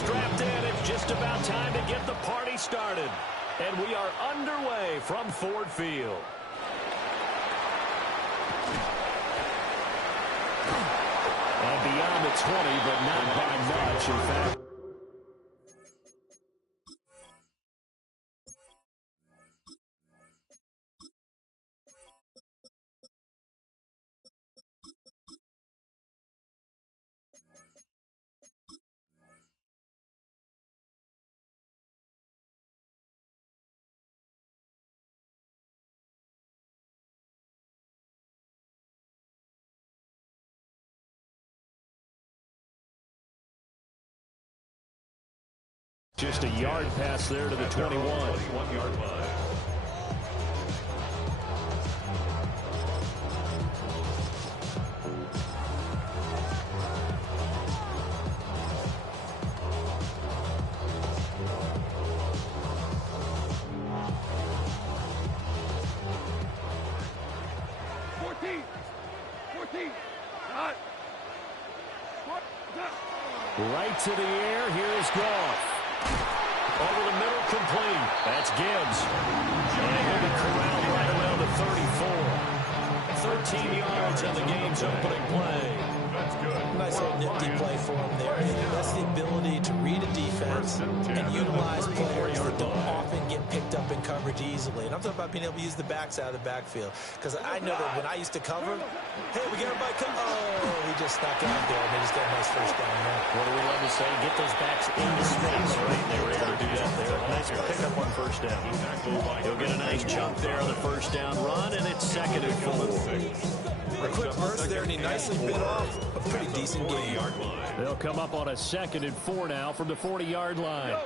strapped in. It's just about time to get the party started. And we are underway from Ford Field. And beyond the 20, but not by much, in fact. Just a yard pass there to the 21. 21-yard line. Right to the air. Here is Goff. Over the middle, complete. That's Gibbs. And he'll be corralled right around the 34. 13 yards on the game's opening play. That's good. Nice little nifty play for him there. That's the ability to read a defense and utilize players that don't often get picked up in coverage easily. And I'm talking about being able to use the backs out of the backfield. Because I know that when I used to cover, hey, we got everybody come. Oh, he just snuck out there, and they just got a nice first down there. What do we love to say? Get those backs into space, right? They were able to do that there. Nice pickup on first down. He'll get a nice chunk there on the first down run, and it's 2nd and 4. A quick burst there, and he nicely bit off a pretty decent game. They'll come up on a 2nd and 4 now from the 40-yard line.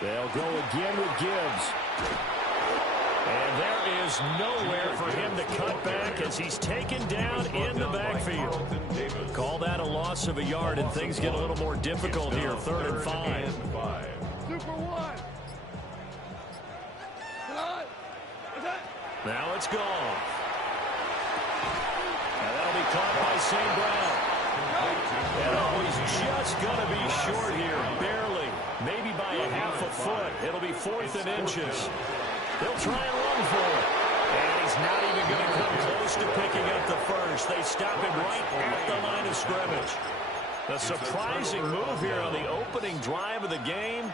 They'll go again with Gibbs. And there is nowhere for him to cut back as he's taken down in the backfield. Call that a loss of a yard, and things get a little more difficult here. 3rd and 5. Super one. Now it's gone. And that'll be caught by St. Brown. And he's just going to be short here, barely. Maybe by a half a foot. It'll be 4th and inches. They'll try and run for it. And he's not even going to come close to picking up the first. They stop him right at the line of scrimmage. A surprising move here on the opening drive of the game.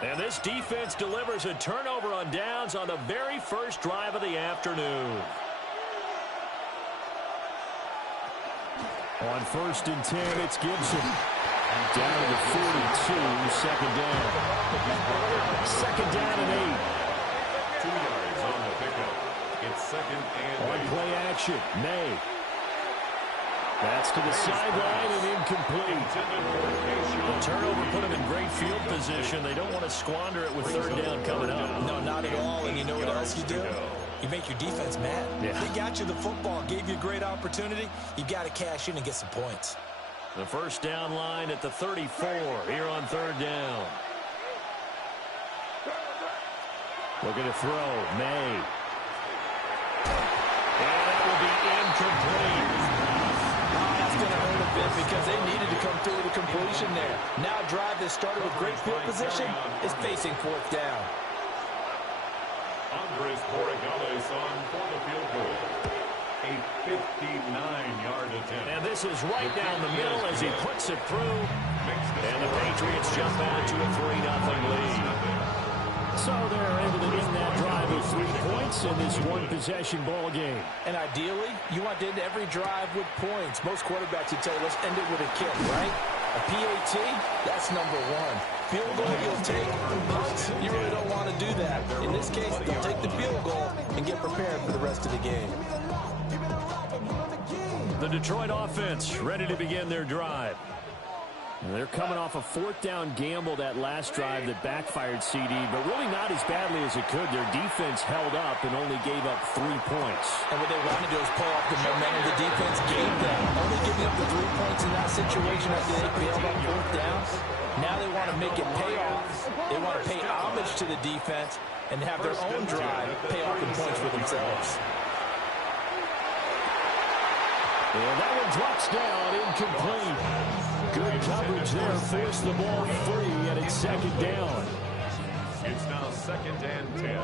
And this defense delivers a turnover on downs on the very first drive of the afternoon. On 1st and 10, it's Gibson. Down to the 42, 2nd down. 2nd down and 8. 2 yards on the pickup. It's 2nd and 8. On play action, May. That's to the sideline and incomplete. The turnover put him in great field position. They don't want to squander it with 3rd down coming up. No, not at all. And you know what else you do? You make your defense mad. Yeah. They got you the football, gave you a great opportunity. You got to cash in and get some points. The first down line at the 34 here on 3rd down. Looking to throw, May. And that will be incomplete. Going to hurt a bit because they needed to come through with a completion there. Now a drive that started with great field position is facing 4th down. Andres Borregales on for the field goal. A 59-yard attempt. And this is right down the middle as he puts it through. And the Patriots jump out to a 3-0 lead. So they're able to end that drive with 3 points in this one-possession ball game. And ideally, you want to end every drive with points. Most quarterbacks would tell you, let's end it with a kick, right? A PAT, that's number 1. Field goal you'll take, punts, you really don't want to do that. In this case, they'll take the field goal and get prepared for the rest of the game. The Detroit offense ready to begin their drive. And they're coming off a 4th down gamble that last drive that backfired CD, but really not as badly as it could. Their defense held up and only gave up 3 points. And what they want to do is pull off the momentum the defense gave them. Only giving up the 3 points in that situation after they bailed on 4th down. Now they want to make it pay off. They want to pay homage to the defense and have their own drive pay off in points for themselves. And that one drops down, incomplete. Good coverage there, forced the ball free, and it's second down. It's now 2nd and 10.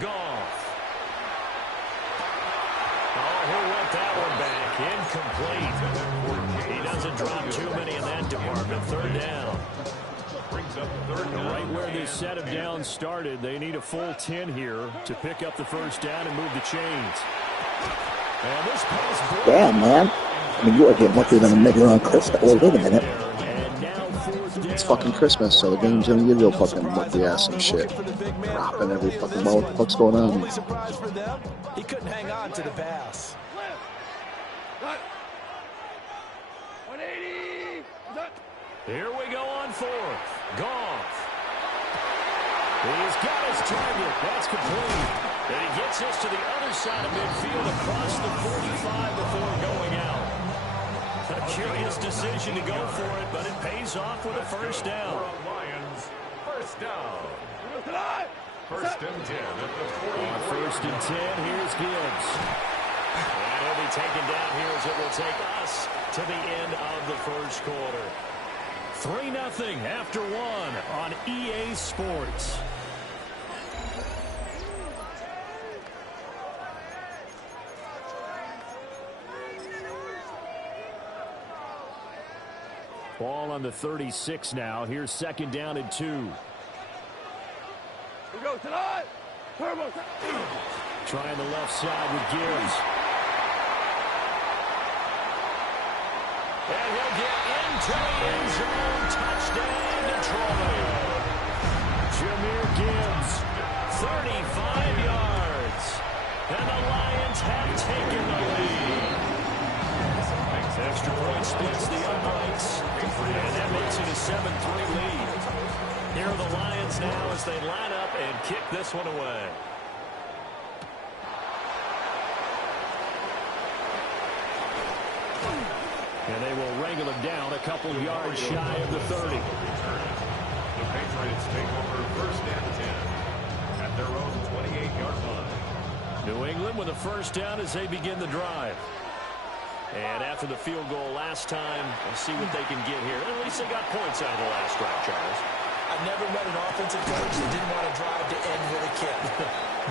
Goff. Oh, he'll let that one back. Incomplete. He doesn't drop too many in that department. 3rd down. Brings up 3rd down. Right where this set of downs started, they need a full 10 here to pick up the 1st down and move the chains. And this pass. Damn, man. I mean, you are getting luckier than a nigger on Christmas. Well, wait a minute. It's fucking Christmas, so the game's gonna give you a fucking lucky ass and shit. Dropping every fucking ball. What the fuck's going on? Surprise for them. He couldn't hang on to the pass. 180. Here we go on 4th. Goff. He's got his target. That's complete. And he gets us to the other side of midfield across the 45 before going out. A curious decision to go for it, but it pays off with a 1st down. Lions, 1st down. 1st and 10 at the 40. On 1st and 10, here's Gibbs. And he'll be taken down here as it will take us to the end of the 1st quarter. 3-0 after 1 on EA Sports. Ball on the 36 now. Here's 2nd down and 2. We go tonight. Turbo. Trying the left side with Gibbs. And he'll get into the end zone. Touchdown, Detroit. Jahmyr Gibbs, 35 yards. And the Lions have taken the lead. Extra point splits the uprights. And that makes it a 7-3 lead. Here are the Lions now as they line up and kick this one away. And they will wrangle him down a couple yards shy of the 30. The Patriots take over 1st and 10 at their own 28-yard line. New England with a 1st down as they begin the drive. And after the field goal last time, we'll see what they can get here. At least they got points out of the last drive, Charles. I've never met an offensive coach that didn't want to drive to end with a kick.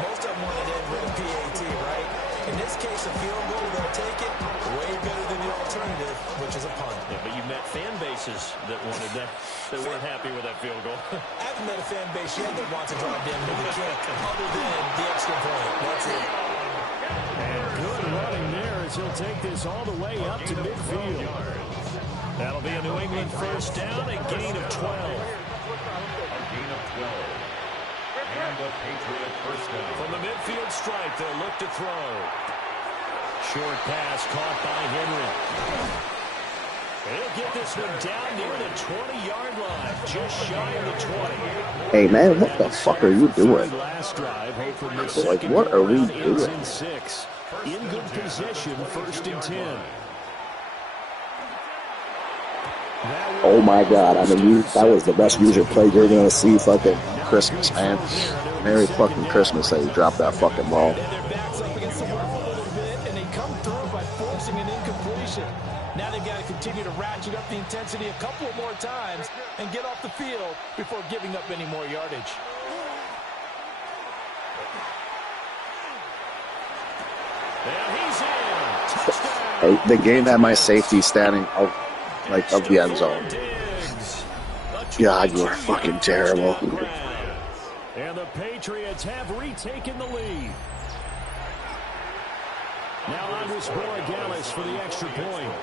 Most of them want to end with a PAT, right? In this case, a field goal, they'll take it. Way better than the alternative, which is a punt. Yeah, but you met fan bases that wanted that, that weren't happy with that field goal. I haven't met a fan base yet that wants to drive to end with a kick, other than the extra point. That's it. And good running there as he'll take this all the way up to midfield. That'll be a New England 1st down, a gain of 12. A gain of 12. And a Patriot 1st down. From the midfield stripe, they'll look to throw. Short pass caught by Henry. He'll get this one down near the 20-yard line, just shy of the 20. Hey, man, what the fuck are you doing? Last drive, hope for the Like, what are we doing? In 6. In good position, 1st and 10. Oh my God! I mean, that was the best user play you're gonna see fucking Christmas, man. Merry fucking Christmas that you dropped that fucking ball. And their backs up against the wall a little bit, and they come through by forcing an incompletion. Now they've got to continue to ratchet up the intensity a couple more times and get off the field before giving up any more yardage. And he's in. Touchdown. The game had my safety standing out, like, of the end zone. God, you are fucking terrible. And the Patriots have retaken the lead. Now on with Borregales for the extra point.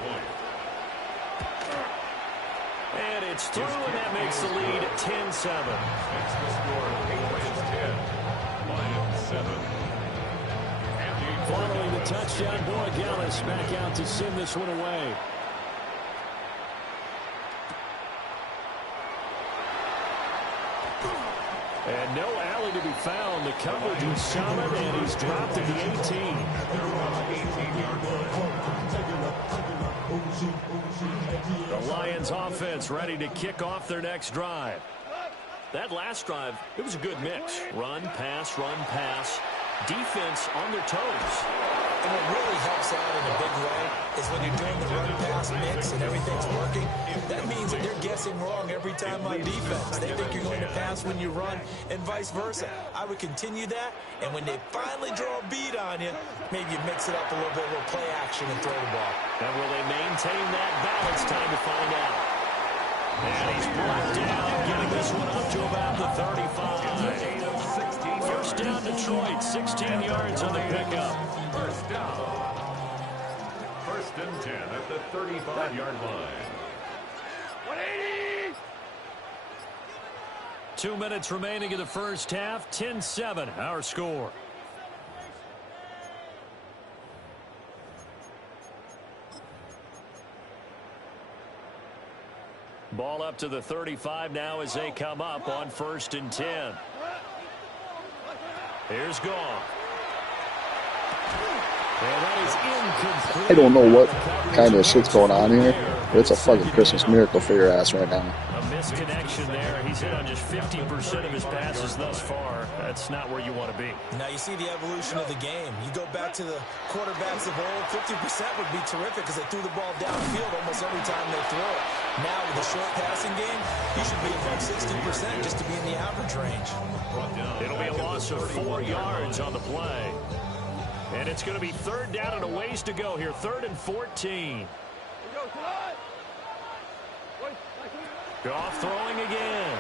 And it's through, and that makes the lead 10-7. Makes the score Patriots 10, Lions 7. Following the touchdown, Borregales back out to send this one away. And no alley to be found. The coverage was solid, and he's dropped at the 18. The Lions offense ready to kick off their next drive. That last drive, it was a good mix. Run, pass, defense on their toes. And what really helps out in a big way is when you're doing the run-pass mix and everything's working, that means that they're guessing wrong every time on defense. They think you're going to pass when you run and vice versa. I would continue that, and when they finally draw a beat on you, maybe you mix it up a little bit, a little play action and throw the ball. And will they maintain that balance? Time to find out. And he's brought down, getting this one up to about the 35. First down, Detroit, 16 yards on the pickup. First down. First and 10 at the 35-yard line. 180! 2 minutes remaining in the first half. 10-7, our score. Ball up to the 35 now as they come up on first and 10. Here's Goff. And that is incomplete. I don't know what kind of shit's going on here, but it's a fucking Christmas miracle for your ass right now. A misconnection there. He's hit on just 50% of his passes thus far. That's not where you want to be. Now you see the evolution of the game. You go back to the quarterbacks of old, 50% would be terrific because they threw the ball downfield almost every time they throw it. Now with the short passing game, you should be above 60% just to be in the average range. It'll be a loss of 4 yards on the play. And it's going to be third down and a ways to go here. 3rd and 14. Goff throwing again.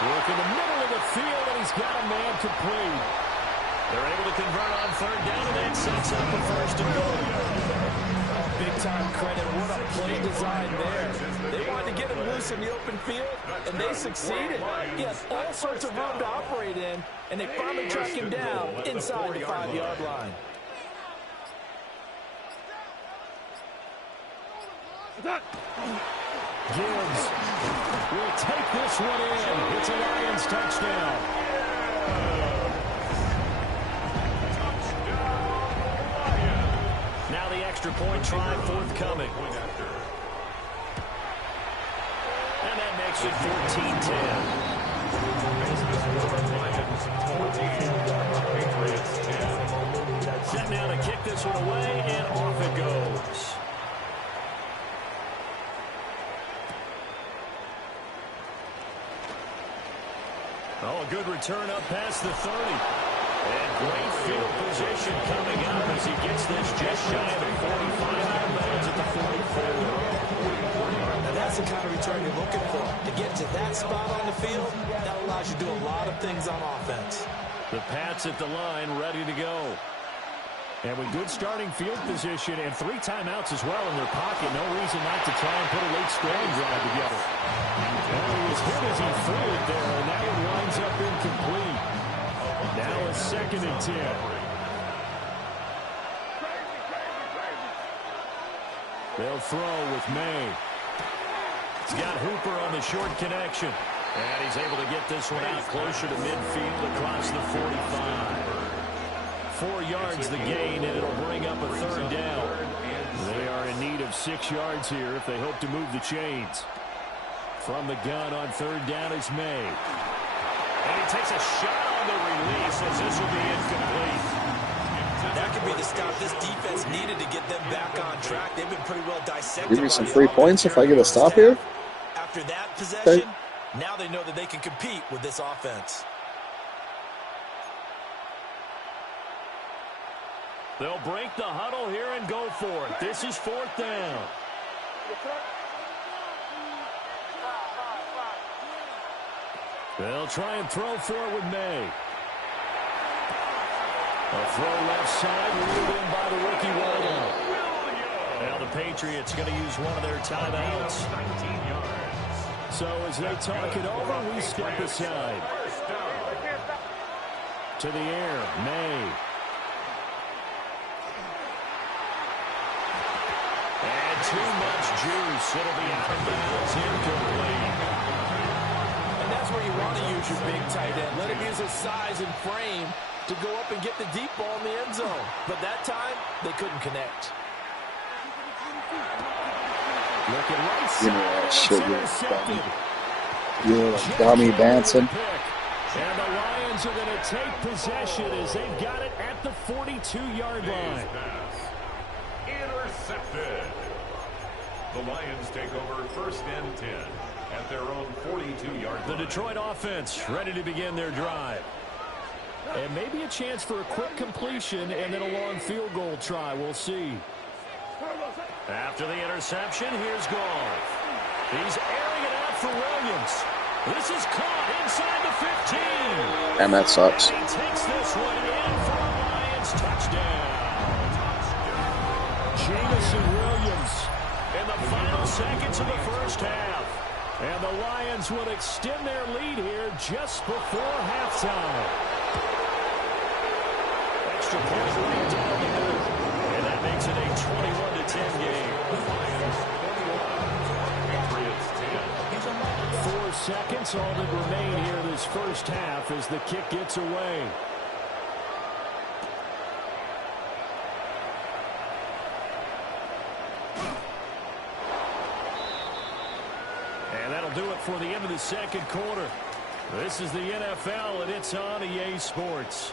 Work in the middle of the field, and he's got a man complete. They're able to convert on third down, and that sets up a first and goal. Big-time credit. What a play design there. They wanted to get him loose in the open field, and they succeeded. He has all sorts of room to operate in, and they finally track him down inside the 5-yard line. Gibbs will take this one in. It's a Lions touchdown. Now the extra point try forthcoming. And that makes it 14-10. Set now to kick this one away, and off it goes. Oh, a good return up past the 30. And great field position coming up as he gets this just shy of the 45 yards at the 44. Now that's the kind of return you're looking for. To get to that spot on the field, that allows you to do a lot of things on offense. The Pats at the line ready to go. And with good starting field position and 3 timeouts as well in their pocket, no reason not to try and put a late scoring drive together. And he was hit as he threw it there, and that one winds up incomplete. Now a 2nd and 10. They'll throw with May. He's got Hooper on the short connection. And he's able to get this one out closer to midfield across the 45. 4 yards the gain, and it'll bring up a 3rd down. They are in need of 6 yards here if they hope to move the chains. From the gun on 3rd down is May. And he takes a shot on the release as this will be incomplete. That could be the stop this defense needed to get them back on track. They've been pretty well dissected. Give me some free points if I get a stop here. After that possession, now they know that they can compete with this offense. They'll break the huddle here and go for it. This is 4th down. They'll try and throw for it with May. A throw left side, ruled in by the rookie Williams. Now the Patriots going to use one of their timeouts. So as they talk it over, we step aside. To the air, May. And too much juice. It'll be out of bounds, incomplete. And that's where you want to use your big tight end. Let him use his size and frame to go up and get the deep ball in the end zone. But that time, they couldn't connect. Looking right Give me side, that it's shit, you intercepted. dummy. You dummy dancing. And the Lions are going to take possession as they've got it at the 42-yard line. Intercepted. The Lions take over 1st and 10 at their own 42-yard line. The Detroit offense ready to begin their drive. And maybe a chance for a quick completion and then a long field goal try. We'll see. After the interception, here's Goff. He's airing it out for Williams. This is caught inside the 15. And that sucks. And he takes this one in for a Lions touchdown. Jamison Williams in the final seconds of the first half. And the Lions will extend their lead here just before halftime. Extra point right down the middle. And that makes it a 21-10 game. 4 seconds, all that remain here this first half as the kick gets away. And that'll do it for the end of the second quarter. This is the NFL, and it's on EA Sports.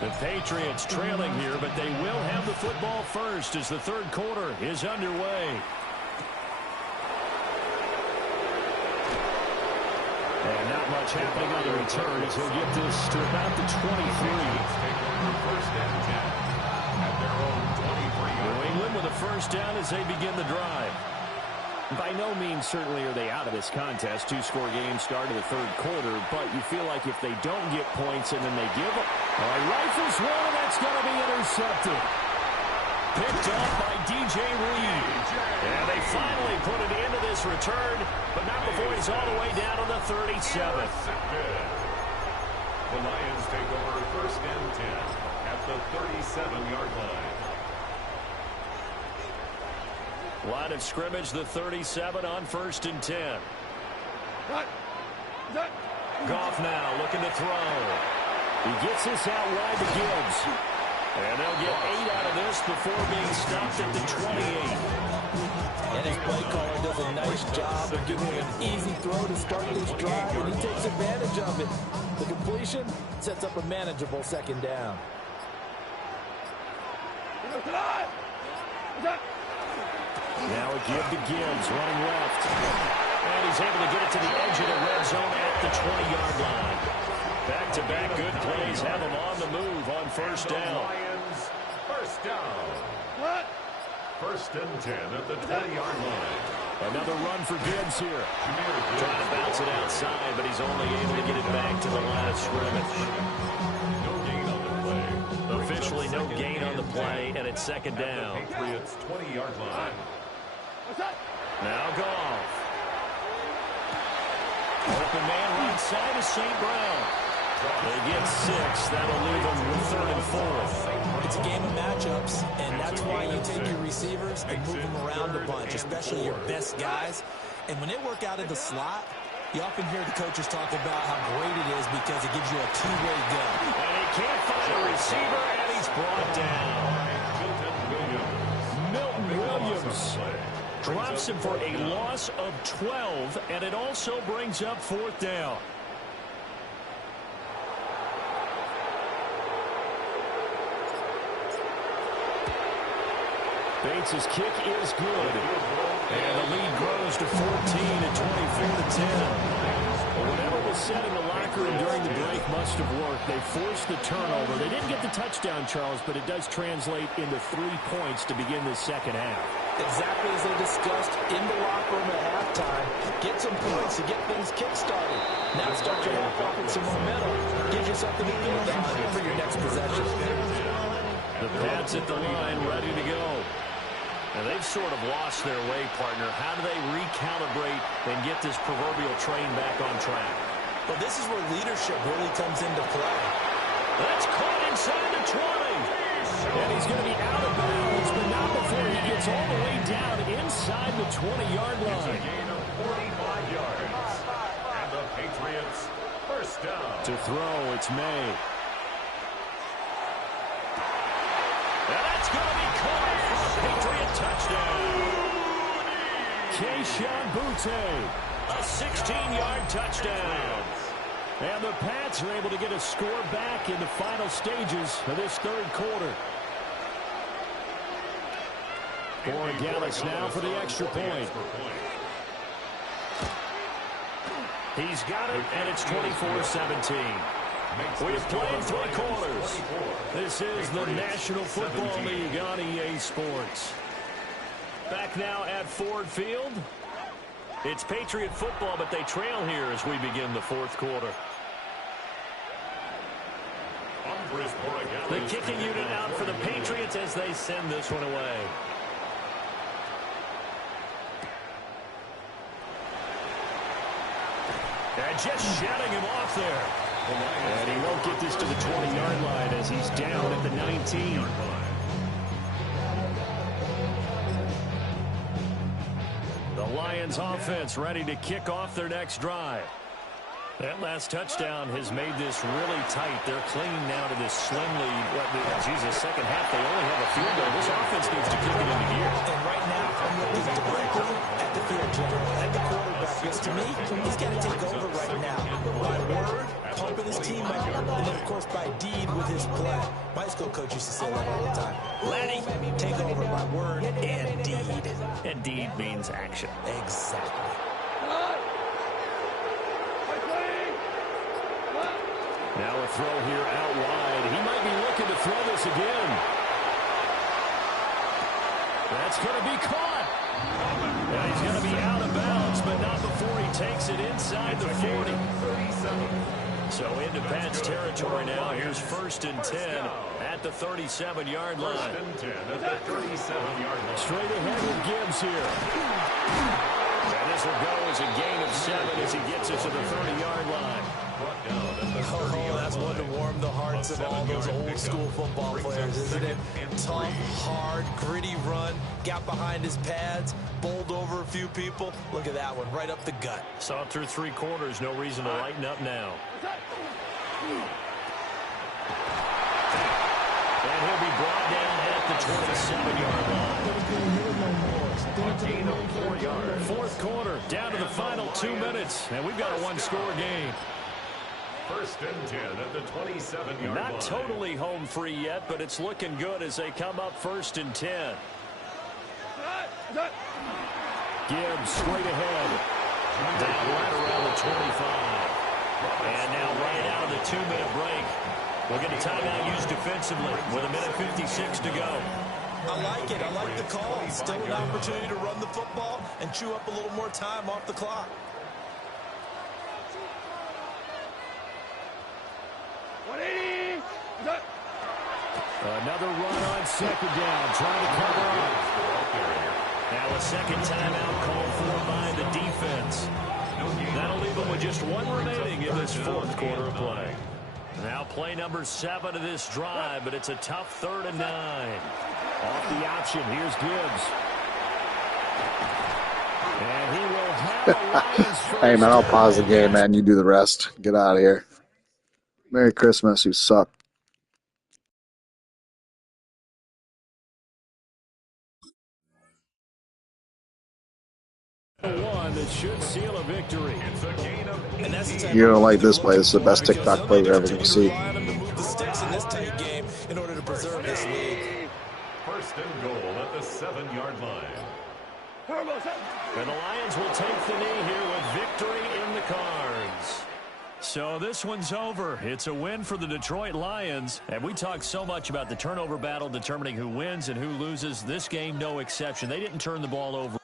The Patriots trailing here, but they will have the football first as the third quarter is underway. And not much happening on the return as he'll get this to about the 23. New England with a first down as they begin the drive. By no means certainly are they out of this contest. 2-score game start of the third quarter, but you feel like if they don't get points and then they give up, rifles one, and that's going to be intercepted. Picked off by DJ Reed. And they finally put it into this return, but not before he's all the way down to the 37. The Lions take over 1st and 10 at the 37-yard line. Line of scrimmage, the 37 on 1st and 10. Goff now looking to throw. He gets this out wide to Gibbs. And they'll get 8 out of this before being stopped at the 28. And his play caller does a nice job of giving him an easy throw to start this drive, and he takes advantage of it. The completion sets up a manageable second down. Now a give to Gibbs, running left. And he's able to get it to the edge of the red zone at the 20-yard line. Back-to-back good plays have him on the move on first down. Lions, first down. 1st and 10 at the 20-yard line. Another run for Gibbs here. Trying to bounce it outside, but he's only able to get it back to the line of scrimmage. No gain on the play. Officially no gain on the play, and it's second down. Patriots 20-yard line. Now Goff. Open man right side is St. Brown. They get 6. That'll leave them with 3rd and 4. It's a game of matchups, and that's why you take your receivers and move them around a bunch, especially your best guys. And when they work out of the slot, you often hear the coaches talk about how great it is because it gives you a two-way go. And he can't find a receiver, and he's brought down. Milton Williams drops him for a loss of 12, and it also brings up 4th down. Bates' kick is good. And the lead grows to 14 at 24-10. Whatever was said in the locker room during the break must have worked. They forced the turnover. They didn't get the touchdown, Charles, but it does translate into 3 points to begin the second half. Exactly as they discussed in the locker room at halftime. Get some points to get things kick-started. Now start your half off with some momentum. Gives you something to build on for your next possession. The Pats at the line, ready to go. And they've sort of lost their way, partner. How do they recalibrate and get this proverbial train back on track? Well, this is where leadership really comes into play. That's caught inside the 20. And he's going to be out of bounds, but not before he gets all the way down inside the 20-yard line. A gain of 45 yards. And the Patriots first down. To throw, it's May. And that's going to be caught for a Patriot touchdown. Keishawn Butte, a 16-yard touchdown. And the Pats are able to get a score back in the final stages of this third quarter. For Gallus now for the extra point. He's got it, and it's 24-17. We have played 3 quarters. This is the National Football League on EA Sports. Back now at Ford Field. It's Patriot football, but they trail here as we begin the fourth quarter. The kicking unit out for the Patriots as they send this one away. And just shutting him off there. And he won't get this to the 20-yard line as he's down at the 19. The Lions offense ready to kick off their next drive. That last touchdown has made this really tight. They're clinging now to this slim lead. Jesus, second half, they only have a field goal. This offense needs to kick it into gear. And right now, I'm looking directly at the field general, at the quarterback. Because to me, he's got to take over right now. By word, pumping his team up, and then, of course, by deed with his play. My school coach used to say that all the time. Lenny, take over by word and deed. And deed means action. Exactly. Now a throw here out wide. He might be looking to throw this again. That's going to be caught. And he's going to be out of bounds, but not before he takes it inside the 40. So into Pats territory now. Here's 1st and 10 at the 37-yard line. 1st and 10 at the 37-yard line. Straight ahead with Gibbs here. And this will go as a gain of 7 as he gets it to the 30-yard line. Oh, that's one to warm the hearts of all those old school football players, isn't it? Tough, hard, gritty run, got behind his pads, bowled over a few people. Look at that one, right up the gut. Saw it through 3 quarters, no reason to lighten up now. And he'll be brought down at the 27-yard line. Gain of 4 yards. Fourth quarter, down to the final 2 minutes, and we've got a one-score game. 1st and 10 at the 27-yard line. Not totally home free yet, but it's looking good as they come up 1st and 10. Gibbs straight ahead. Down right around the 25. And now right out of the 2-minute break. We'll get a timeout used defensively with 1:56 to go. I like it. I like the call. Still an opportunity to run the football and chew up a little more time off the clock. Another run on 2nd down, trying to cover up. Now a second timeout called for by the defense. That'll leave them with just 1 remaining in this fourth quarter of play. Now play number 7 of this drive, but it's a tough 3rd and 9. Off the option, here's Gibbs. And he will have the Lions first. Hey, man, I'll pause the game, man. You do the rest. Get out of here. Merry Christmas, you suck. One that should seal a victory. It's a gain of You don't like this play. This is the best TikTok play you're ever going to see. To move the sticks in this tight game in order to preserve this lead. 1st and goal at the 7-yard line. And the Lions will take the knee here with victory in the cards. So this one's over. It's a win for the Detroit Lions. And we talk so much about the turnover battle determining who wins and who loses. This game, no exception. They didn't turn the ball over.